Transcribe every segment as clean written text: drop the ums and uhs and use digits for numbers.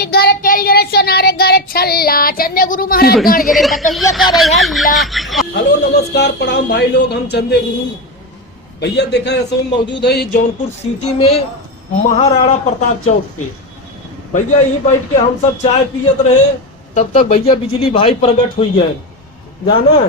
तेल घर तेल जरे सोनारे घर छल्ला चंदे गुरु महाराज गण जरे पतहिया कर हल्ला। हेलो नमस्कार प्रणाम भाई लोग, हम चंदे गुरु भैया देखा इस समय मौजूद है ये जौनपुर सिटी में महाराणा प्रताप चौक पे। भैया यहीं बैठ के हम सब चाय पियत रहे, तब तक भैया बिजली भाई प्रकट हुई गए जाना।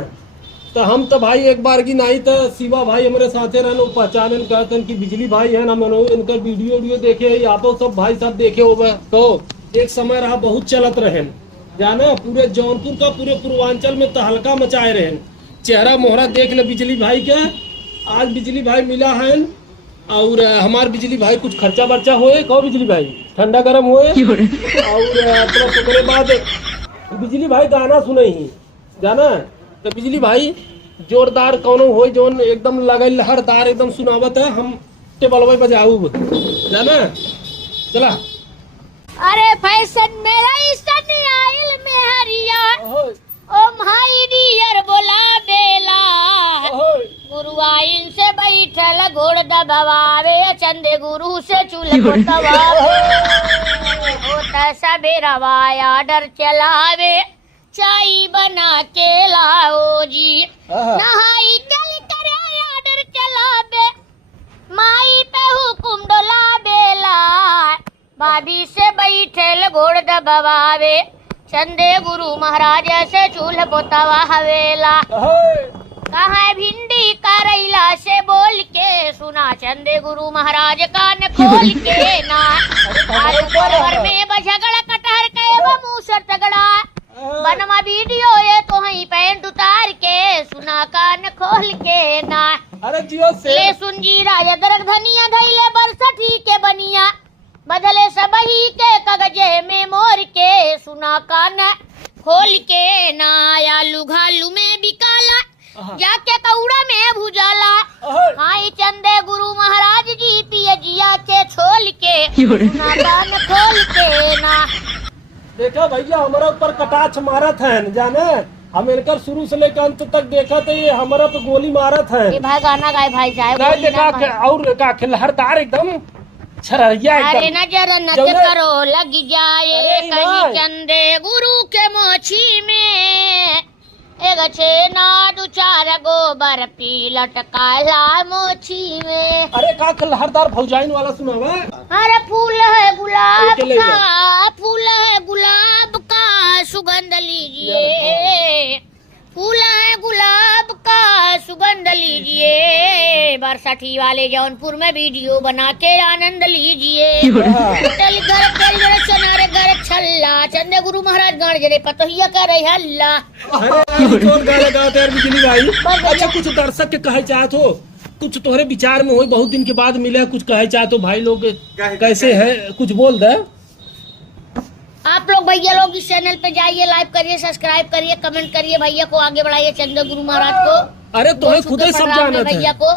तो हम तो भाई एक बार की नहीं तो शिवा भाई हमारे साथे रहने पहचान कहते कि बिजली भाई है ना, मनो इनका वीडियो देखे या तो सब भाई सब देखे हो। तो एक समय रहा बहुत चलत रहे जाना, पूरे जौनपुर का पूरे पूर्वांचल में तहलका मचाए रहे। चेहरा मोहरा देख ले बिजली भाई का। आज बिजली भाई मिला है और हमारे बिजली भाई कुछ खर्चा बर्चा होए कहो बिजली भाई ठंडा गर्म होए और उसके बाद बिजली भाई गाना सुने ही जाना। तो बिजली भाई जोरदार कौनो हो जोन एकदम लगल लहरदार एकदम सुनावत है, हम टेबल बजाऊ जाना चला। अरे फैशन मेरा ईसन आइल में हरिया ओ भाई डियर बोला बेला गुरु आइन से बैठल घोड़ दबावे चंदे गुरु से चूल्हे को तवावे होता सबेरवा आर्डर चलावे चाय बना के लाओ जी नहाई चल करे आर्डर चलावे माई पे हुकुम डोला बेला भाभी से बैठल घोड़ दबावे चंदे गुरु महाराज से चूल्ह पोतवा हवेला कहाँ भिंडी करैला से बोल के सुना चंदे गुरु महाराज कान खोल के ना आलू परवर में बझगड़ा कटहर के मुसर तगड़ा बनवा वीडियो ये तो ही पैंट उतार के सुना कान खोल के ना। अरे जियो से ले सुन जीरा अदरक धनिया धैले बरसठी के बनिया बदले सबही के कगजे में मोर के सुना कान खोल के ना। आलू घालू में बिकाला जाके कौड़ा में भुजाला खाई चंदे गुरु महाराज जी पिए जिया के छोल के सुना कान खोल के ना। देखा भैया हमारा ऊपर कटाक्ष मारत है जाने, हम इनकर शुरू से लेकर अंत तक देखा तो ये हमारा पे गोली मारत है। भाई गाना गाए भाई चाहे नहीं देखा और का खिलहरदार एकदम छररिया अरे नजर नच करो लग जाए कहीं चंदे गुरु के मोछी में एक छेना दो चार गोबर पी लटकाला मोछी में। अरे का खिलहरदार भौजाइन वाला सुनावा। अरे फूल है गुलाब का फूल है गुलाब का सुगंध लीजिए फूल है गुलाब का सुगंध लीजिए बरसठी वाले जौनपुर में वीडियो बना के आनंद लीजिए। तेल घर तेल जरे सोनारे घर छल्ला चंदे गुरु महाराज गण जरे पतहिया करे हल्ला। कौन गाना गाते हैं बिजली भाई? अच्छा कुछ दर्शक के कहे चाहत हो, कुछ तोहरे विचार में हो, बहुत दिन के बाद मिले, कुछ कहे चाहत हो भाई लोग कैसे है कुछ बोल दे। आप लोग भैया लोग इस चैनल पे जाइए, लाइक करिए, सब्सक्राइब करिए, कमेंट करिए, भैया को आगे बढ़ाइए चंदे गुरु महाराज को। अरे तुम्हें खुद ही सब जाना भैया था, को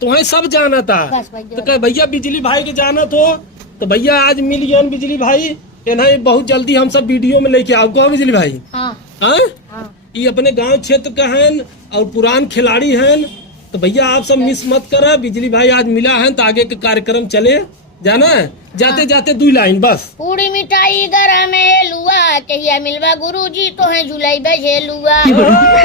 तुम्हें सब जाना था तो कह भैया बिजली भाई के जाना तो भैया आज मिल गया बिजली भाई नहीं बहुत जल्दी हम सब वीडियो में लेके आओ कहो बिजली भाई। हाँ ये अपने गांव क्षेत्र का है और पुरान खिलाड़ी हैं तो भैया आप सब मिस मत करा। बिजली भाई आज मिला है तो आगे के कार्यक्रम चले जाना है। जाते जाते 2 लाइन बस। पूरी मिठाई गरा में लुआ कहिया मिलवा गुरुजी तो है जुलाई बजे लुआ।